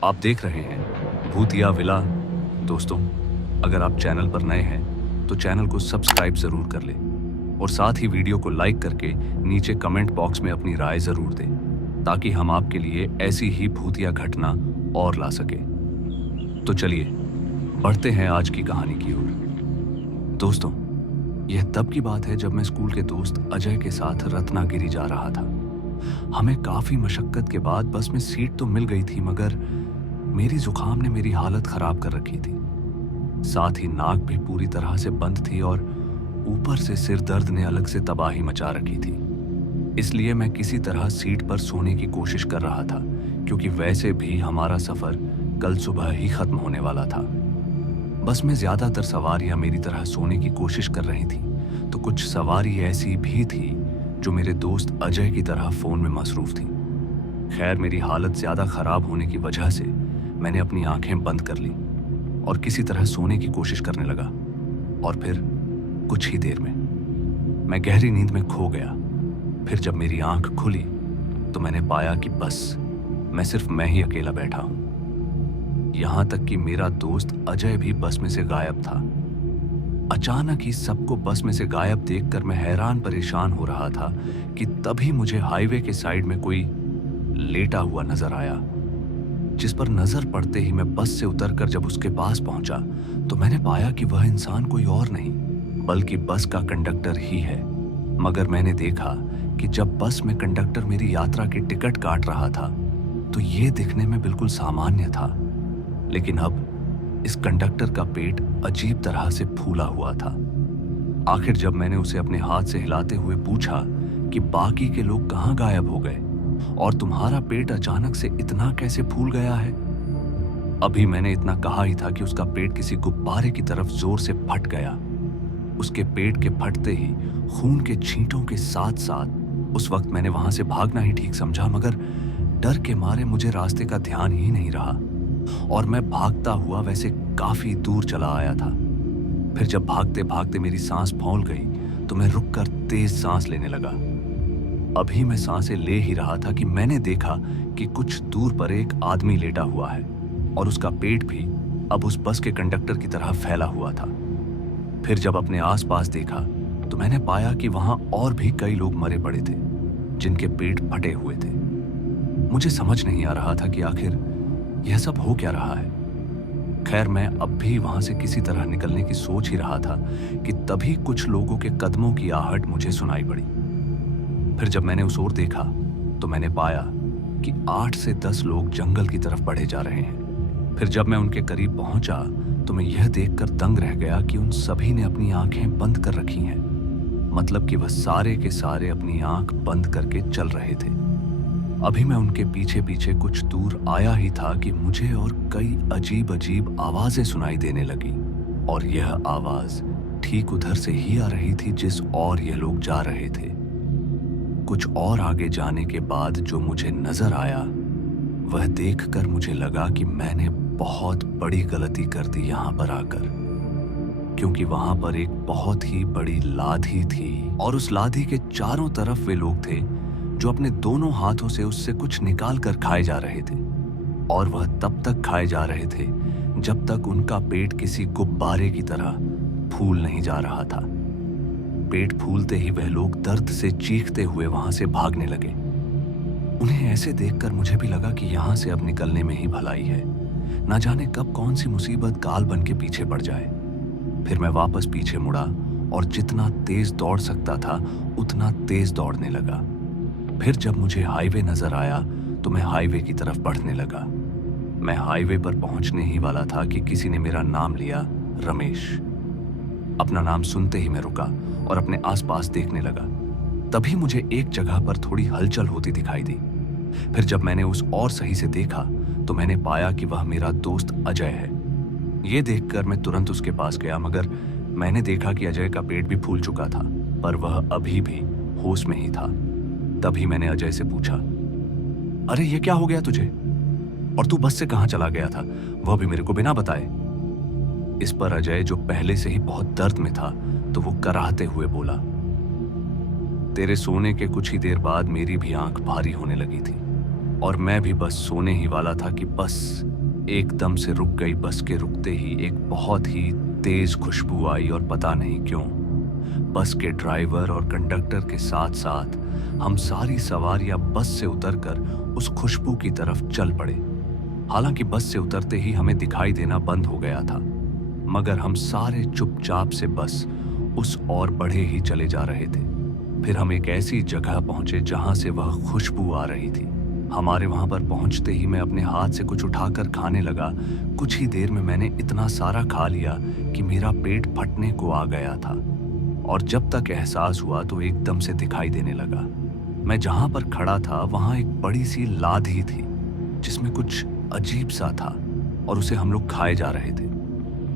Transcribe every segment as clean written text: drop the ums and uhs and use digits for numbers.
आप देख रहे हैं भूतिया विला। दोस्तों, अगर आप चैनल पर नए हैं तो चैनल को सब्सक्राइब जरूर कर लें और साथ ही वीडियो को लाइक करके नीचे कमेंट बॉक्स में अपनी राय जरूर दें ताकि हम आपके लिए ऐसी ही भूतिया घटना और ला सके। तो चलिए बढ़ते हैं आज की कहानी की ओर। दोस्तों, यह तब की बात है जब मैं स्कूल के दोस्त अजय के साथ रत्नागिरी जा रहा था। हमें काफी मशक्कत के बाद बस में सीट तो मिल गई थी, मगर मेरी जुकाम ने मेरी हालत खराब कर रखी थी। साथ ही नाक भी पूरी तरह से बंद थी और ऊपर से सिर दर्द ने अलग से तबाही मचा रखी थी। इसलिए मैं किसी तरह सीट पर सोने की कोशिश कर रहा था, क्योंकि वैसे भी हमारा सफर कल सुबह ही खत्म होने वाला था। बस में ज्यादातर सवारियां मेरी तरह सोने की कोशिश कर रही थी, तो कुछ सवारी ऐसी भी थी जो मेरे दोस्त अजय की तरह फोन में मसरूफ थी। खैर, मेरी हालत ज्यादा खराब होने की वजह से मैंने अपनी आंखें बंद कर ली और किसी तरह सोने की कोशिश करने लगा। और फिर कुछ ही देर में मैं गहरी नींद में खो गया। फिर जब मेरी आंख खुली तो मैंने पाया कि बस सिर्फ मैं ही अकेला बैठा हूं। यहां तक कि मेरा दोस्त अजय भी बस में से गायब था। अचानक ही सबको बस में से गायब देखकर मैं हैरान परेशान हो रहा था कि तभी मुझे हाईवे के साइड में कोई लेटा हुआ नजर आया, जिस पर नजर पड़ते ही मैं बस से उतरकर जब उसके पास पहुंचा तो मैंने पाया कि वह इंसान कोई और नहीं बल्कि बस का कंडक्टर ही है। मगर मैंने देखा कि जब बस में कंडक्टर मेरी यात्रा की टिकट काट रहा था तो ये दिखने में बिल्कुल सामान्य था, लेकिन अब इस कंडक्टर का पेट अजीब तरह से फूला हुआ था। आखिर जब मैंने उसे अपने हाथ से हिलाते हुए पूछा कि बाकी के लोग कहाँ गायब हो गए और तुम्हारा पेट अचानक से इतना कैसे फूल गया है, अभी मैंने इतना कहा ही था कि उसका पेट किसी गुब्बारे की तरफ जोर से फट गया। उसके पेट के फटते ही खून के छींटों के साथ साथ उस वक्त मैंने वहां से भागना ही ठीक समझा, मगर डर के मारे मुझे रास्ते का ध्यान ही नहीं रहा और मैं भागता हुआ वैसे काफी दूर चला आया था। फिर जब भागते भागते मेरी सांस फौल गई तो मैं रुककर तेज सांस लेने लगा। अभी मैं सांसें ले ही रहा था कि मैंने देखा कि कुछ दूर पर एक आदमी लेटा हुआ है और उसका पेट भी अब उस बस के कंडक्टर की तरह फैला हुआ था। फिर जब अपने आसपास देखा तो मैंने पाया कि वहां और भी कई लोग मरे पड़े थे जिनके पेट फटे हुए थे। मुझे समझ नहीं आ रहा था कि आखिर यह सब हो क्या रहा है। खैर, मैं अब भी वहां से किसी तरह निकलने की सोच ही रहा था कि तभी कुछ लोगों के कदमों की आहट मुझे सुनाई पड़ी। फिर जब मैंने उस ओर देखा तो मैंने पाया कि 8 से 10 लोग जंगल की तरफ बढ़े जा रहे हैं। फिर जब मैं उनके करीब पहुंचा तो मैं यह देखकर दंग रह गया कि उन सभी ने अपनी आंखें बंद कर रखी हैं। मतलब कि वह सारे के सारे अपनी आंख बंद करके चल रहे थे। अभी मैं उनके पीछे पीछे कुछ दूर आया ही था कि मुझे और कई अजीब अजीब आवाजें सुनाई देने लगी, और यह आवाज ठीक उधर से ही आ रही थी जिस और ये लोग जा रहे थे। कुछ और आगे जाने के बाद जो मुझे नजर आया वह देखकर मुझे लगा कि मैंने बहुत बड़ी गलती कर दी यहां पर आकर, क्योंकि वहां पर एक बहुत ही बड़ी लाठी थी और उस लाठी के चारों तरफ वे लोग थे जो अपने दोनों हाथों से उससे कुछ निकाल कर खाए जा रहे थे, और वह तब तक खाए जा रहे थे जब तक उनका पेट किसी गुब्बारे की तरह फूल नहीं जा रहा था। पेट फूलते ही वह लोग दर्द से चीखते हुए वहां से भागने लगे। उन्हें ऐसे देखकर मुझे भी लगा कि यहां से अब निकलने में ही भलाई है, ना जाने कब कौन सी मुसीबत गाल बन के पीछे पड़ जाए। फिर मैं वापस पीछे मुड़ा और जितना तेज दौड़ सकता था उतना तेज दौड़ने लगा। फिर जब मुझे हाईवे नजर आया तो मैं हाईवे की तरफ बढ़ने लगा। मैं हाईवे पर पहुंचने ही वाला था कि किसी ने मेरा नाम लिया, रमेश। अपना नाम सुनते ही मैं रुका और अपने आसपास देखने लगा। तभी मुझे एक जगह पर थोड़ी हलचल होती दिखाई दी। फिर जब मैंने उस और सही से देखा तो मैंने पाया कि वह मेरा दोस्त अजय है। ये देखकर मैं तुरंत उसके पास गया, मगर मैंने देखा कि अजय का पेट भी फूल चुका था, पर वह अभी भी होश में ही था। तभी मैंने अजय से पूछा, अरे ये क्या हो गया तुझे, और तू बस से कहां चला गया था, वह भी मेरे को बिना बताए। इस पर अजय, जो पहले से ही बहुत दर्द में था, तो वो कराहते हुए बोला, तेरे सोने के कुछ ही देर बाद मेरी भी आंख भारी होने लगी थी। और मैं भी बस सोने ही वाला था कि बस एकदम से रुक गई। बस के रुकते ही एक बहुत ही तेज खुशबू आई और पता नहीं क्यों बस के ड्राइवर और कंडक्टर के साथ साथ हम सारी सवारियां बस से उतरकर उस खुशबू की तरफ चल पड़े। हालांकि बस से उतरते ही हमें दिखाई देना बंद हो गया था, मगर हम सारे चुपचाप से बस उस ओर बढ़े ही चले जा रहे थे। फिर हम एक ऐसी जगह पहुंचे जहां से वह खुशबू आ रही थी। हमारे वहां पर पहुंचते ही मैं अपने हाथ से कुछ उठाकर खाने लगा। कुछ ही देर में मैंने इतना सारा खा लिया कि मेरा पेट फटने को आ गया था। और जब तक एहसास हुआ तो एकदम से दिखाई देने लगा। मैं जहां पर खड़ा था वहां एक बड़ी सी लाठी थी जिसमें कुछ अजीब सा था और उसे हम लोग खाए जा रहे थे।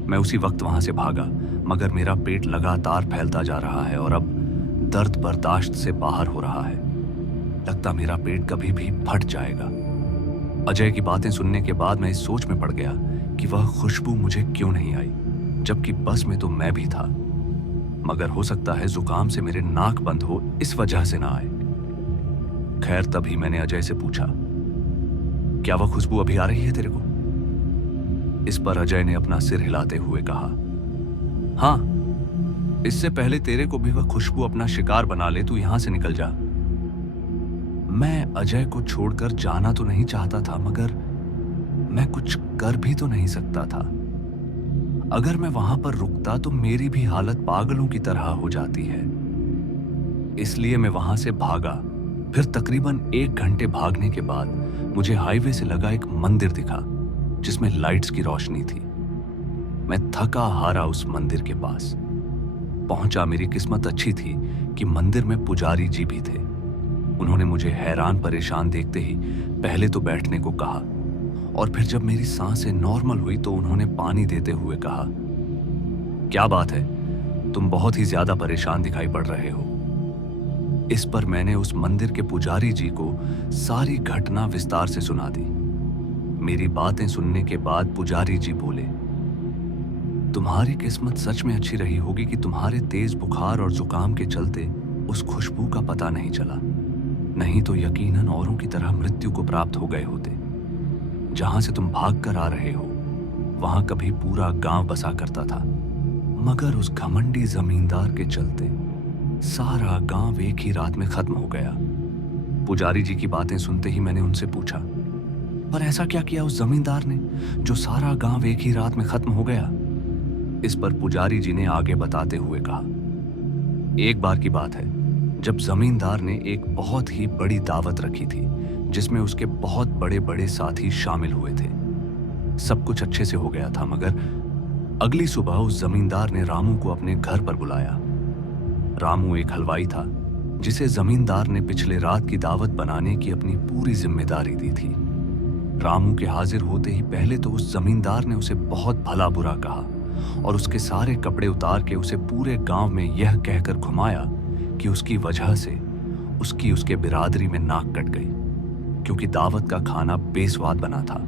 मैं उसी वक्त वहां से भागा, मगर मेरा पेट लगातार फैलता जा रहा है और अब दर्द बर्दाश्त से बाहर हो रहा है। लगता मेरा पेट कभी भी फट जाएगा। अजय की बातें सुनने के बाद मैं इस सोच में पड़ गया कि वह खुशबू मुझे क्यों नहीं आई, जबकि बस में तो मैं भी था। मगर हो सकता है जुकाम से मेरे नाक बंद हो, इस वजह से ना आए। खैर, तभी मैंने अजय से पूछा, क्या वह खुशबू अभी आ रही है तेरे को? इस पर अजय ने अपना सिर हिलाते हुए कहा, हाँ, इससे पहले तेरे को भी वह खुशबू अपना शिकार बना ले, तू यहां से निकल जा। मैं अजय को छोड़कर जाना तो नहीं चाहता था, मगर मैं कुछ कर भी तो नहीं सकता था। अगर मैं वहां पर रुकता तो मेरी भी हालत पागलों की तरह हो जाती है। इसलिए मैं वहां से भागा। फिर तकरीबन 1 घंटे भागने के बाद मुझे हाईवे से लगा एक मंदिर दिखा जिसमें लाइट्स की रोशनी थी। मैं थका हारा उस मंदिर के पास पहुंचा। मेरी किस्मत अच्छी थी कि मंदिर में पुजारी जी भी थे। उन्होंने मुझे हैरान परेशान देखते ही पहले तो बैठने को कहा, और फिर जब मेरी सांसें नॉर्मल हुई तो उन्होंने पानी देते हुए कहा, क्या बात है, तुम बहुत ही ज्यादा परेशान दिखाई पड़ रहे हो। इस पर मैंने उस मंदिर के पुजारी जी को सारी घटना विस्तार से सुना दी। मेरी बातें सुनने के बाद पुजारी जी बोले, तुम्हारी किस्मत सच में अच्छी रही होगी कि तुम्हारे तेज बुखार और जुकाम के चलते उस खुशबू का पता नहीं चला, नहीं तो यकीनन औरों की तरह मृत्यु को प्राप्त हो गए होते। जहां से तुम भाग कर आ रहे हो वहां कभी पूरा गांव बसा करता था, मगर उस घमंडी जमींदार के चलते सारा गांव एक ही रात में खत्म हो गया। पुजारी जी की बातें सुनते ही मैंने उनसे पूछा, पर ऐसा क्या किया उस जमींदार ने जो सारा गांव एक ही रात में खत्म हो गया? इस पर पुजारी जी ने आगे बताते हुए कहा, एक बार की बात है जब जमींदार ने एक बहुत ही बड़ी दावत रखी थी जिसमें उसके बहुत बड़े बड़े साथी शामिल हुए थे। सब कुछ अच्छे से हो गया था, मगर अगली सुबह उस जमींदार ने रामू को अपने घर पर बुलाया। रामू एक हलवाई था जिसे जमींदार ने पिछले रात की दावत बनाने की अपनी पूरी जिम्मेदारी दी थी। रामू के हाजिर होते ही पहले तो उस जमींदार ने उसे बहुत भला बुरा कहा और उसके सारे कपड़े उतार के उसे पूरे गांव में यह कहकर घुमाया कि उसकी वजह से उसके बिरादरी में नाक कट गई, क्योंकि दावत का खाना बेस्वाद बना था।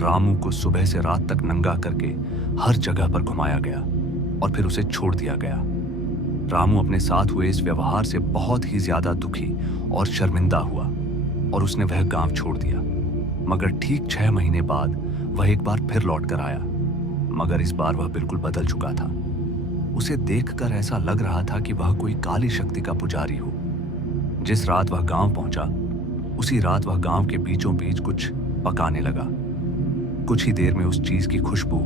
रामू को सुबह से रात तक नंगा करके हर जगह पर घुमाया गया और फिर उसे छोड़ दिया गया। रामू अपने साथ हुए इस व्यवहार से बहुत ही ज्यादा दुखी और शर्मिंदा हुआ और उसने वह गांव छोड़ दिया। मगर ठीक 6 महीने बाद वह एक बार फिर लौट कर आया, मगर इस बार वह बिल्कुल बदल चुका था। उसे देखकर ऐसा लग रहा था कि वह कोई काली शक्ति का पुजारी हो। जिस रात वह गांव पहुंचा उसी रात वह गांव के बीचों बीच कुछ पकाने लगा। कुछ ही देर में उस चीज की खुशबू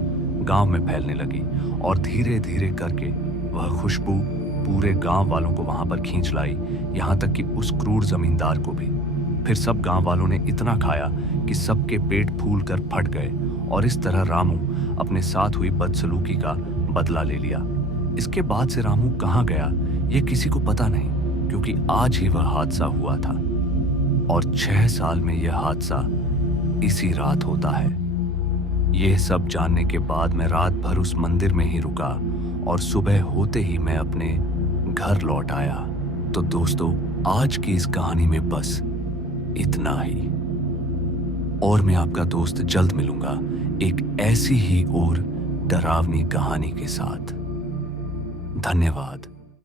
गांव में फैलने लगी और धीरे धीरे करके वह खुशबू पूरे गांव वालों को वहां पर खींच लाई, यहां तक कि उस क्रूर जमींदार को भी। फिर सब गांव वालों ने इतना खाया कि सबके पेट फूल कर फट गए और इस तरह रामू अपने साथ हुई बदसलूकी का बदला ले लिया। इसके बाद से रामू कहाँ गया ये किसी को पता नहीं, क्योंकि आज ही वह हादसा हुआ था और 6 साल में यह हादसा इसी रात होता है। यह सब जानने के बाद मैं रात भर उस मंदिर में ही रुका और सुबह होते ही मैं अपने घर लौट आया। तो दोस्तों, आज की इस कहानी में बस इतना ही, और मैं आपका दोस्त जल्द मिलूंगा एक ऐसी ही और डरावनी कहानी के साथ। धन्यवाद।